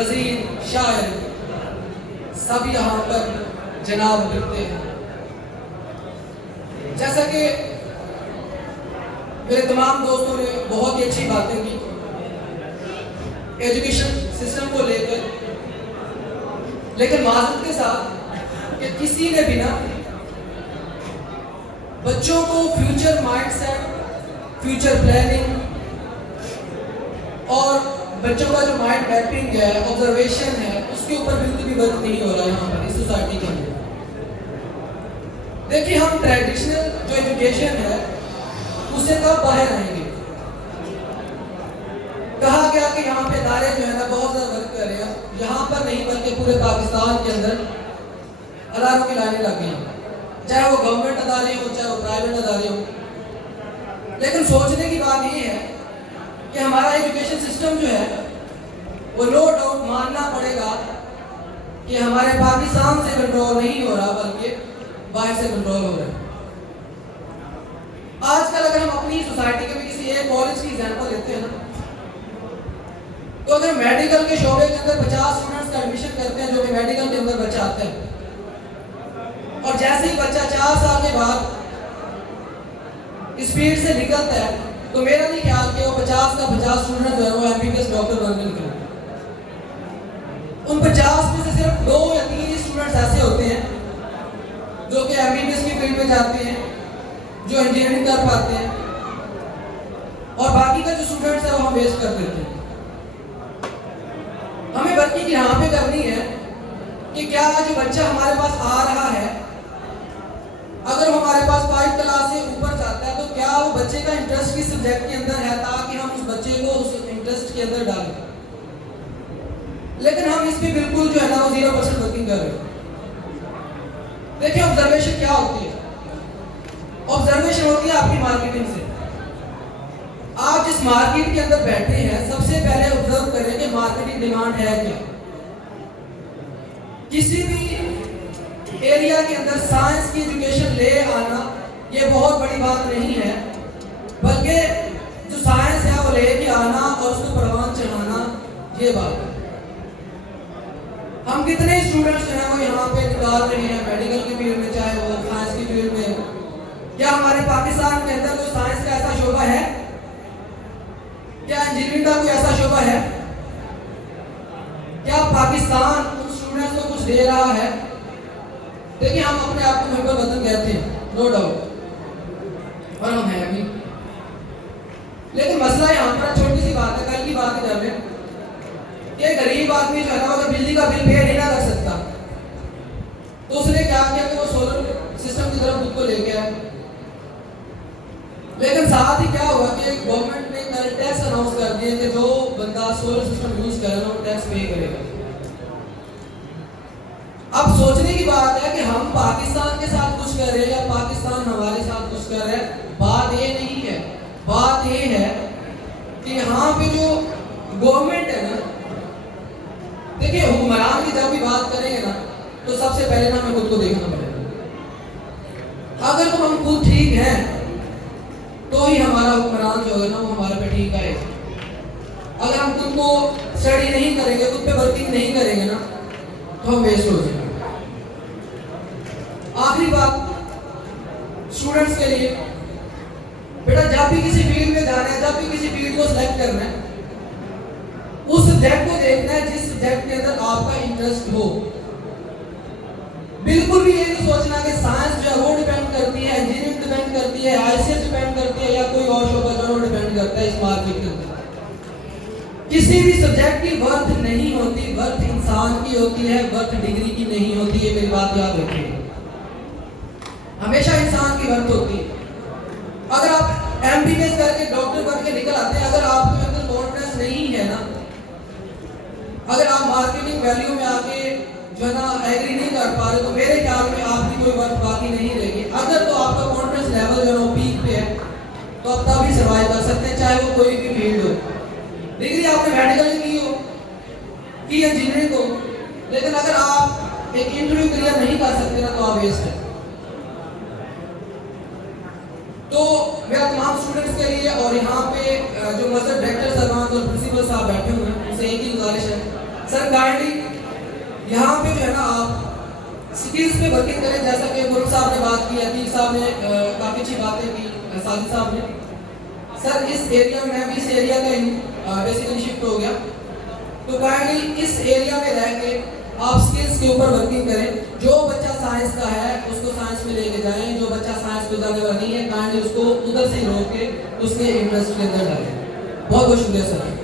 वजीर, शायर सब यहाँ पर जनाब दिखते हैं। जैसा कि मेरे तमाम दोस्तों ने बहुत ही अच्छी बातें की एजुकेशन सिस्टम को लेकर, लेकिन माजरत के साथ कि किसी ने भी ना बच्चों को फ्यूचर माइंडसेट, फ्यूचर प्लानिंग और बच्चों का जो माइंड मैपिंग है, ऑब्जर्वेशन है, उसके ऊपर बिल्कुल भी वर्क नहीं हो रहा है यहाँ पर इस सोसाइटी के अंदर। देखिए, हम ट्रेडिशनल जो एजुकेशन है उसे कब बाहर आएंगे। कहा गया कि यहाँ पे इदारे जो है ना बहुत ज़्यादा वर्क कर रहे हैं, यहाँ पर नहीं बल्कि पूरे पाकिस्तान के अंदर अदारों की लाइनें लग गई, चाहे वो गवर्नमेंट अदारे हो चाहे वो प्राइवेट अदारे हो। लेकिन सोचने की बात ये है कि हमारा एजुकेशन सिस्टम जो है वो नो डाउट मानना पड़ेगा कि हमारे पाकिस्तान से कंट्रोल नहीं हो रहा बल्कि बाहर से कंट्रोल हो रहा है। आजकल अगर हम अपनी सोसाइटी के भी किसी एक कॉलेज की एग्जांपल लेते हैं ना, तो अगर मेडिकल के शोबे के अंदर 50 स्टूडेंट्स का एडमिशन करते हैं, जो कि मेडिकल के अंदर बच्चा आता है, और जैसे ही बच्चा 4 साल के बाद स्पीड से निकलता है, तो मेरा नहीं ख्याल कि वो 50 का 50 स्टूडेंट जो है वो एमबीबीएस डॉक्टर बनने निकले। उन 50 में से सिर्फ 2 या 3 स्टूडेंट्स ऐसे होते हैं जो कि एमबीबीएस की फील्ड में जाते हैं, जो इंजीनियरिंग कर पाते हैं, और बाकी का जो स्टूडेंट्स है वो हम वेस्ट कर देते हैं। हमें वर्किंग यहाँ पे करनी है कि क्या जो बच्चा हमारे पास आ रहा है, अगर वो हमारे पास 5 क्लास से ऊपर जाता है, तो क्या वो बच्चे का इंटरेस्ट किस सब्जेक्ट के अंदर है, ताकि हम उस बच्चे को उस इंटरेस्ट के अंदर डालें। लेकिन हम इस पे बिल्कुल जो है ना वो 0% वर्किंग कर रहे हैं। देखिए, ऑब्जर्वेशन क्या होती है? ऑब्जर्वेशन होती है आपकी मार्केटिंग से। आप जिस मार्केट के अंदर बैठे हैं, सबसे पहले ऑब्जर्व करें कि मार्केटिंग डिमांड है क्या। किसी भी एरिया के अंदर साइंस की एजुकेशन ले आना ये बहुत बड़ी बात नहीं है, बल्कि जो साइंस है वो लेके आना और उसको परवान चढ़ाना ये बात है। हम कितने स्टूडेंट्स जो हैं वो यहाँ पे निकाल रहे हैं मेडिकल की फील्ड में, चाहे वो साइंस की फील्ड में। क्या हमारे पाकिस्तान के अंदर कोई साइंस का ऐसा शोबा है? क्या इंजीनियरिंग का कोई ऐसा शोबा है? क्या पाकिस्तान उन स्टूडेंट्स को कुछ दे रहा है? देखिए, हम अपने आप को महबूब वतन कहते हैं, नो डाउट, और हम हैं भी। लेकिन मसला यहाँ पर छोटी सी बात है, कल की बात कर रहे हैं कि गरीब आदमी जो है ना अगर बिजली का बिल पे नहीं ना कर सकता, तो उसने क्या किया कि वो सोलर सिस्टम की तरफ खुद को लेके आया। लेकिन साथ ही क्या हुआ कि गवर्नमेंट ने कल टैक्स अनाउंस कर दिए कि जो बंदा सोलर सिस्टम यूज करेगा वो टैक्स पे करेगा। अब सोचने की बात है कि हम पाकिस्तान के साथ कुछ कर रहे हैं या पाकिस्तान हमारे साथ कुछ कर रहा है। बात ये नहीं है, बात ये है कि यहाँ पे जो गवर्नमेंट है ना, देखिए हुक्मरान की जब भी बात करेंगे ना, तो सबसे पहले ना हमें खुद को देखना पड़ेगा। अगर तो हम खुद ठीक हैं तो ही हमारा हुक्मरान जो है ना वो हमारे पे ठीक आएगा। अगर हम खुद को स्टडी नहीं करेंगे, खुद पे वर्किंग नहीं करेंगे ना, तो हम वेस्ट हो जाएंगे। आखिरी बात स्टूडेंट्स के लिए, बेटा जब भी किसी फील्ड में जाना है, जब भी किसी फील्ड को सिलेक्ट करना है, उस सब्जेक्ट को देखना है जिस सब्जेक्ट के अंदर आपका इंटरेस्ट हो। बिल्कुल भी ये नहीं सोचना कि साइंस जो है वो डिपेंड करती है, इंजीनियरिंग डिपेंड करती है, आईसीएस डिपेंड करती है, या कोई और शोबा जो डिपेंड करता है इस मार्केट के अंदर। किसी भी सब्जेक्ट की वर्थ नहीं होती, वर्थ इंसान की होती है, वर्थ डिग्री की नहीं होती है। मेरी बात याद रखिए, हमेशा इंसान की वर्थ होती है। अगर आप एमबीबीएस करके डॉक्टर बन के निकल आते हैं, अगर आपके अंदर कॉन्फिडेंस नहीं है ना, अगर आप मार्केटिंग वैल्यू में आके जो है ना एग्री नहीं कर पा रहे, तो मेरे ख्याल में आपकी कोई वर्थ बाकी नहीं रहेगी। अगर तो आपका कॉन्फिडेंस लेवल जो है वो पीक पे है, तो आप तभी सर्वाइव कर सकते हैं, चाहे वो कोई भी फील्ड हो। डिग्री आपने मेडिकल की हो कि इंजीनियरिंग हो, लेकिन अगर आप एक इंटरव्यू क्लियर नहीं कर सकते ना, तो आप वेस्ट है। तो मेरा तमाम स्टूडेंट्स के लिए और यहाँ पे जो मजहब डायरेक्टर साहब और प्रिंसिपल साहब बैठे हुए हैं, उनसे एक ही गुजारिश है, सर काइंडली यहाँ पे जो है ना आप स्किल्स पे वर्किंग करें, जैसा कि मुल्क साहब ने बात की, अतीक साहब ने काफ़ी अच्छी बातें की, साजिद साहब ने। सर इस एरिया में, मैं भी इस एरिया का बेसिकली शिफ्ट हो गया, तो काइंडली इस एरिया में रह के आप स्किल्स के ऊपर वर्किंग करें। जो बच्चा साइंस का है उसको साइंस में लेके जाएं, जो बच्चा साइंस में जाने वाला नहीं है काइंडली उसको उधर से रोक के उसके इंटरेस्ट के अंदर डालें। बहुत बहुत शुक्रिया सर।